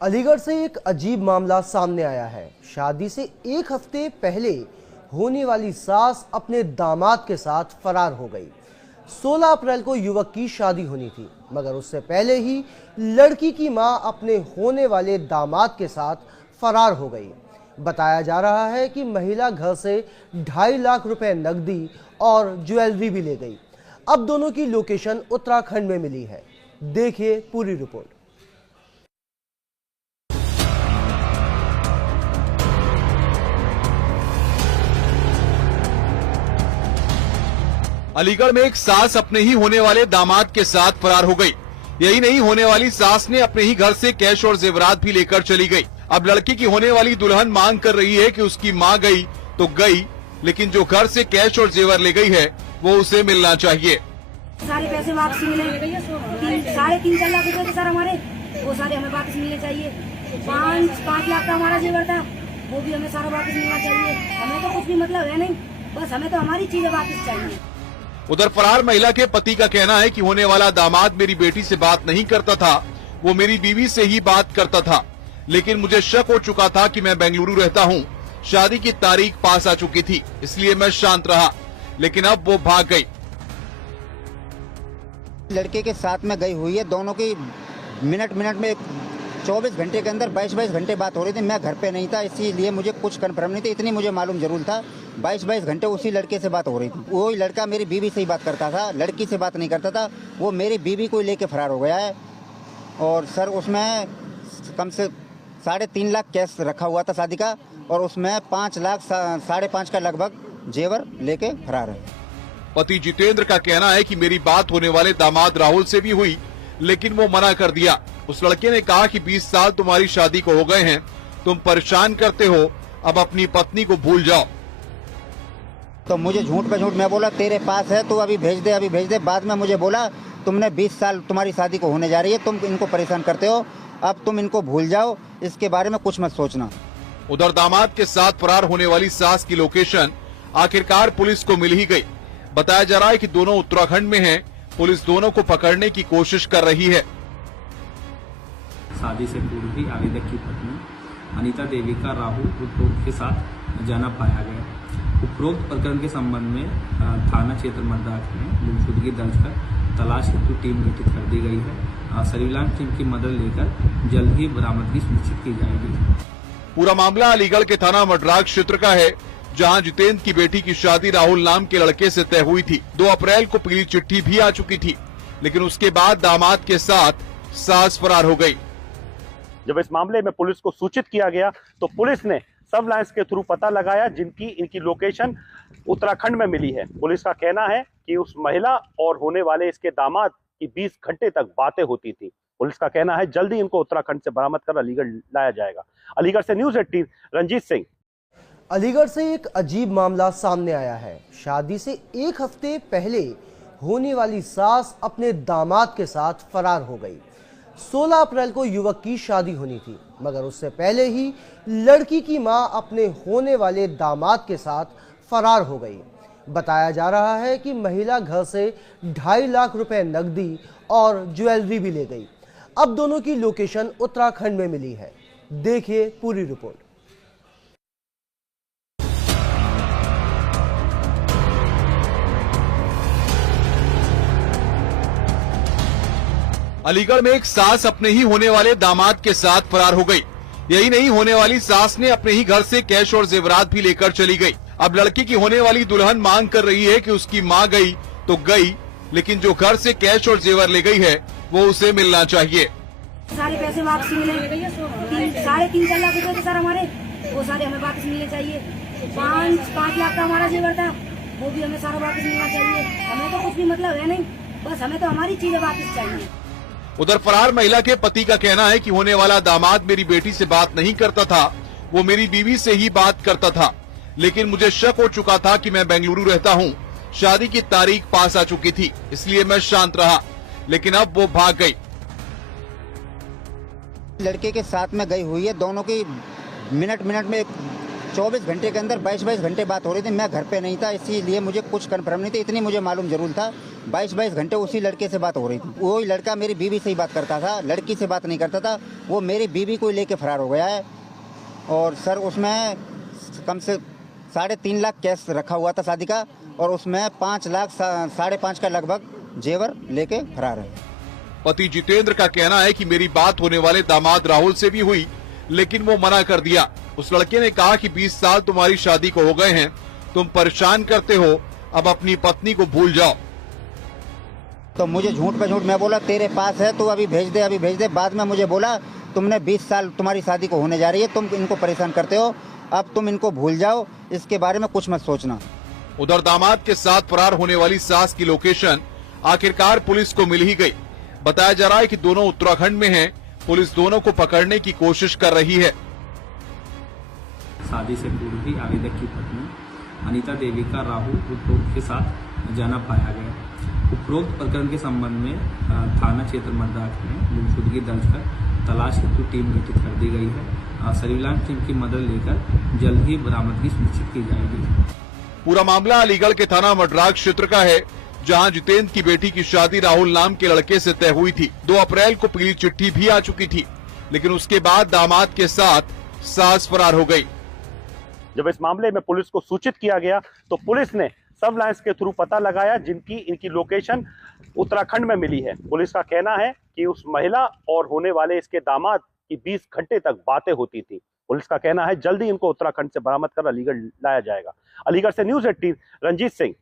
अलीगढ़ से एक अजीब मामला सामने आया है। शादी से एक हफ्ते पहले होने वाली सास अपने दामाद के साथ फरार हो गई। 16 अप्रैल को युवक की शादी होनी थी, मगर उससे पहले ही लड़की की मां अपने होने वाले दामाद के साथ फरार हो गई। बताया जा रहा है कि महिला घर से 2.5 लाख रुपए नकदी और ज्वेलरी भी ले गई। अब दोनों की लोकेशन उत्तराखंड में मिली है। देखिए पूरी रिपोर्ट। अलीगढ़ में एक सास अपने ही होने वाले दामाद के साथ फरार हो गई। यही नहीं, होने वाली सास ने अपने ही घर से कैश और जेवरात भी लेकर चली गई। अब लड़की की होने वाली दुल्हन मांग कर रही है कि उसकी मां गई तो गई, लेकिन जो घर से कैश और जेवर ले गई है वो उसे मिलना चाहिए। सारे पैसे वापस मिले, 3.5-4 लाख रुपए थे सर हमारे, वो सारे हमें वापस मिलने चाहिए। 5 लाख का हमारा जेवर था, वो भी हमें सारा वापस मिलना चाहिए। हमें तो कुछ भी मतलब है नहीं, बस हमें तो हमारी चीजें वापस चाहिए। उधर फरार महिला के पति का कहना है कि होने वाला दामाद मेरी बेटी से बात नहीं करता था, वो मेरी बीवी से ही बात करता था, लेकिन मुझे शक हो चुका था कि मैं बेंगलुरु रहता हूँ। शादी की तारीख पास आ चुकी थी, इसलिए मैं शांत रहा, लेकिन अब वो भाग गई। लड़के के साथ में गई हुई है, दोनों की मिनट में 24 घंटे के अंदर 22 घंटे बात हो रही थी। मैं घर पे नहीं था, इसीलिए मुझे कुछ कंफर्म नहीं था। इतनी मुझे मालूम जरूर था 22 घंटे उसी लड़के से बात हो रही थी। वो लड़का मेरी बीवी से ही बात करता था, लड़की से बात नहीं करता था। वो मेरी बीवी को लेके फरार हो गया है। और सर उसमें कम से 3.5 लाख कैश रखा हुआ था शादी का, और उसमें 5 लाख 5.5 का लगभग जेवर लेके फरार है। पति जितेंद्र का कहना है कि मेरी बात होने वाले दामाद राहुल से भी हुई, लेकिन वो मना कर दिया। उस लड़के ने कहा कि 20 साल तुम्हारी शादी को हो गए हैं, तुम परेशान करते हो, अब अपनी पत्नी को भूल जाओ। तो मुझे झूठ पे झूठ मैं बोला तेरे पास है तो अभी भेज दे। बाद में मुझे बोला तुमने 20 साल तुम्हारी शादी को होने जा रही है, तुम इनको परेशान करते हो, अब तुम इनको भूल जाओ, इसके बारे में कुछ मत सोचना। उधर दामाद के साथ फरार होने वाली सास की लोकेशन आखिरकार पुलिस को मिल ही गई। बताया जा रहा है कि दोनों उत्तराखंड में हैं। पुलिस दोनों को पकड़ने की कोशिश कर रही है। शादी से पूर्व ही आवेदक की पत्नी अनीता देवी का राहुल उपरोक्त के साथ जाना पाया गया। उपरोक्त प्रकरण के संबंध में थाना क्षेत्र मद्रास में गुमशुदगी दर्ज कर तलाश हेतु टीम गठित कर दी गई है। सर्विलांस टीम की मदद लेकर जल्द ही बरामदगी सुनिश्चित की जाएगी। पूरा मामला अलीगढ़ के थाना मड्राग क्षेत्र का है, जहां जितेंद्र की बेटी की शादी राहुल नाम के लड़के से तय हुई थी। 2 अप्रैल को पीली चिट्ठी भी आ चुकी थी, लेकिन उसके बाद दामाद के साथ सास फरार हो गई। जब इस मामले में पुलिस को सूचित किया गया तो पुलिस ने सब लाइन्स के थ्रू पता लगाया, इनकी लोकेशन उत्तराखंड में मिली है। पुलिस का कहना है कि उस महिला और होने वाले इसके दामाद की 20 घंटे तक बातें होती थी। पुलिस का कहना है जल्दी इनको उत्तराखंड से बरामद कर अलीगढ़ लाया जाएगा। अलीगढ़ से न्यूज़ 18 रंजीत सिंह। अलीगढ़ से एक अजीब मामला सामने आया है। शादी से एक हफ्ते पहले होने वाली सास अपने दामाद के साथ फरार हो गई। 16 अप्रैल को युवक की शादी होनी थी, मगर उससे पहले ही लड़की की मां अपने होने वाले दामाद के साथ फरार हो गई। बताया जा रहा है कि महिला घर से 2.5 लाख रुपए नकदी और ज्वेलरी भी ले गई। अब दोनों की लोकेशन उत्तराखंड में मिली है। देखिए पूरी रिपोर्ट। अलीगढ़ में एक सास अपने ही होने वाले दामाद के साथ फरार हो गई। यही नहीं, होने वाली सास ने अपने ही घर से कैश और जेवरात भी लेकर चली गई। अब लड़की की होने वाली दुल्हन मांग कर रही है कि उसकी मां गई तो गई, लेकिन जो घर से कैश और जेवर ले गई है वो उसे मिलना चाहिए। सारे पैसे वापस मिले, 3.5-4 लाख रुपए थे सर हमारे, वो सारे हमें वापस मिलने चाहिए। 5 लाख का हमारा जेवर था, वो भी हमें सारा वापस मिलना चाहिए। हमें तो कुछ भी मतलब है नहीं, बस हमें तो हमारी चीजें वापस चाहिए। उधर फरार महिला के पति का कहना है कि होने वाला दामाद मेरी बेटी से बात नहीं करता था, वो मेरी बीवी से ही बात करता था, लेकिन मुझे शक हो चुका था कि मैं बेंगलुरु रहता हूँ। शादी की तारीख पास आ चुकी थी, इसलिए मैं शांत रहा, लेकिन अब वो भाग गई। लड़के के साथ में गई हुई है, दोनों की मिनट में 24 घंटे के अंदर 22 घंटे बात हो रही थी। मैं घर पे नहीं था, इसीलिए मुझे कुछ कन्फर्म नहीं थी। इतनी मुझे मालूम जरूर था 22 घंटे उसी लड़के से बात हो रही थी। वही लड़का मेरी बीवी से ही बात करता था, लड़की से बात नहीं करता था। वो मेरी बीवी को लेके फरार हो गया है। और सर उसमें कम से 3.5 लाख कैश रखा हुआ था शादी का, और उसमें 5 लाख 5.5 का लगभग जेवर लेके फरार है। पति जितेंद्र का कहना है कि मेरी बात होने वाले दामाद राहुल से भी हुई, लेकिन वो मना कर दिया। उस लड़के ने कहा कि 20 साल तुम्हारी शादी को हो गए हैं, तुम परेशान करते हो, अब अपनी पत्नी को भूल जाओ। तो मुझे झूठ पे झूठ, मैं बोला तेरे पास है तो अभी भेज दे, अभी भेज दे। बाद में मुझे बोला तुमने 20 साल तुम्हारी शादी को होने जा रही है, तुम इनको परेशान करते हो, अब तुम इनको भूल जाओ, इसके बारे में कुछ मत सोचना। उधर दामाद के साथ फरार होने वाली सास की लोकेशन आखिरकार पुलिस को मिल ही गई। बताया जा रहा है कि दोनों उत्तराखंड में हैं। पुलिस दोनों को पकड़ने की कोशिश कर रही है। शादी से पूर्व ही आवेदक की पत्नी अनीता देवी का राहुल उपरोक्त के साथ जाना पाया गया। उपरोक्त प्रकरण के संबंध में थाना क्षेत्र मर्दाख में गुमशुदगी दर्ज कर तलाश हेतु टीम गठित कर दी गई है। सर्विलांस टीम की मदद लेकर जल्द ही बरामदगी सुनिश्चित की जाएगी। पूरा मामला अलीगढ़ के थाना मड्राग क्षेत्र का है, जहां जितेंद्र की बेटी की शादी राहुल नाम के लड़के से तय हुई थी। 2 अप्रैल को पीली चिट्ठी भी आ चुकी थी, लेकिन उसके बाद दामाद के साथ सास फरार हो गई। जब इस मामले में पुलिस को सूचित किया गया तो पुलिस ने सब लाइन्स के थ्रू पता लगाया, जिनकी इनकी लोकेशन उत्तराखंड में मिली है। पुलिस का कहना है कि उस महिला और होने वाले इसके दामाद की 20 घंटे तक बातें होती थी। पुलिस का कहना है जल्दी इनको उत्तराखंड से बरामद कर अलीगढ़ लाया जाएगा। अलीगढ़ से न्यूज़ 18 रंजीत सिंह,